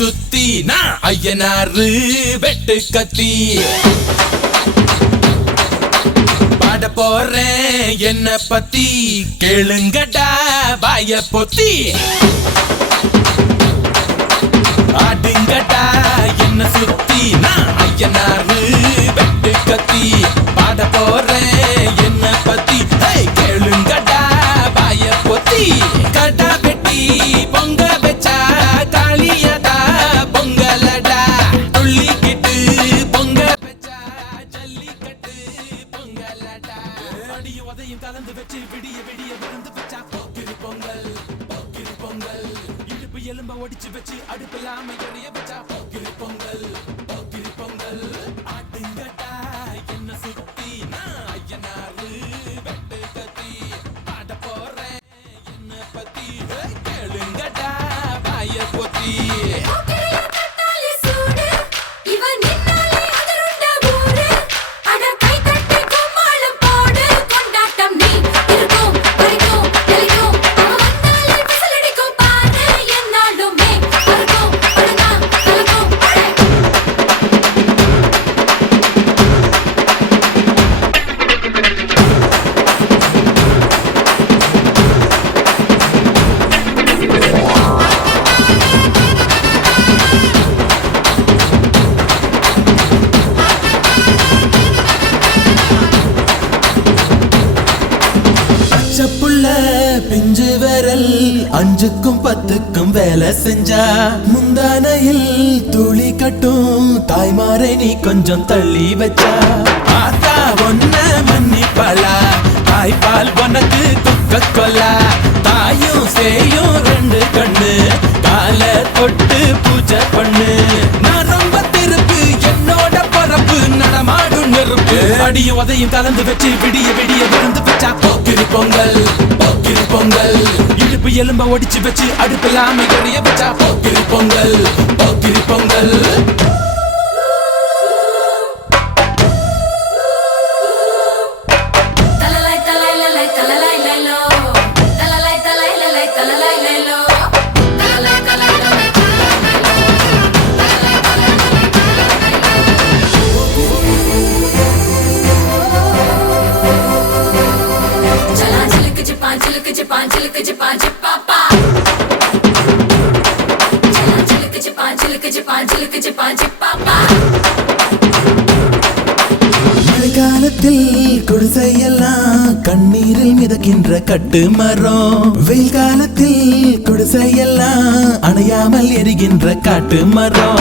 சுத்தி நான் ஐயனாரு வெட்டு கத்தி பாட போறேன் என்ன பத்தி கேளுங்கடா வாய பொத்தி ஆடுங்கடா என்ன சுத்தி நான் ஐயனாரு வெட்டு கத்தி பாட போறேன் என்ன பத்தி கேளுங்கடா வாய பொத்தி கடா வெட்டி பொங்க வச்சா காளியடா பொங்கலடா துள்ளிக்கிட்டு பொங்க வச்சா ஜல்லிக்கட்டு பொங்கலடா அடியும் உதையும் கலந்து வச்சு விடிய விடிய விருந்து வச்சா போக்கிரி பொங்கல் போக்கிரி பொங்கல் இடுப்பு எலும்ப ஒடிச்சு வச்சு அடுப்பில்லாம எரிய வச்சா போக்கிரி பொங்கல் போக்கிரி பொங்கல் ஆட்டுங்கடா என்ன சுத்தி நான் ஐயனாரு வெட்டு கத்தி பாட போறேன் என்ன பத்தி கேளுங்கடா வாய பொத்தி பிஞ்சு விரல் 5க்கும் 10க்கும் வேலை செஞ்சா முந்தானையில் துளி கட்டும் தாய்மாரை நீ கொஞ்சம் தள்ளி வச்சா ஆத்தா ஒன்ன மன்னிப்பலா தாய்ப்பால் உனக்கு துக்க கொல்லா தாயும் சேயும் 2 கண்ணு கால தொட்டு பூஜை பண்ணு நான் ரொம்ப திருப்பு என்னோட பரப்பு நடமாடும் நெருப்பு அடியும் உதையும் கலந்து வச்சு விடிய விடிய விருந்து வச்சா போக்கிரி பொங்கல் போக்கிரி பொங்கல் இடுப்பு எலும்ப ஒடிச்சு வச்சு அடுப்பில்லாம எரிய வச்சா போக்கிரி பொங்கல் போக்கிரி பொங்கல் மழைக்காலத்தில் குடிசையெல்லாம் கண்ணீரில் மிதக்கின்ற கட்டு மரம் வெயில் காலத்தில் குடிசையெல்லாம் அணையாமல் எரிகின்ற காட்டு மரம்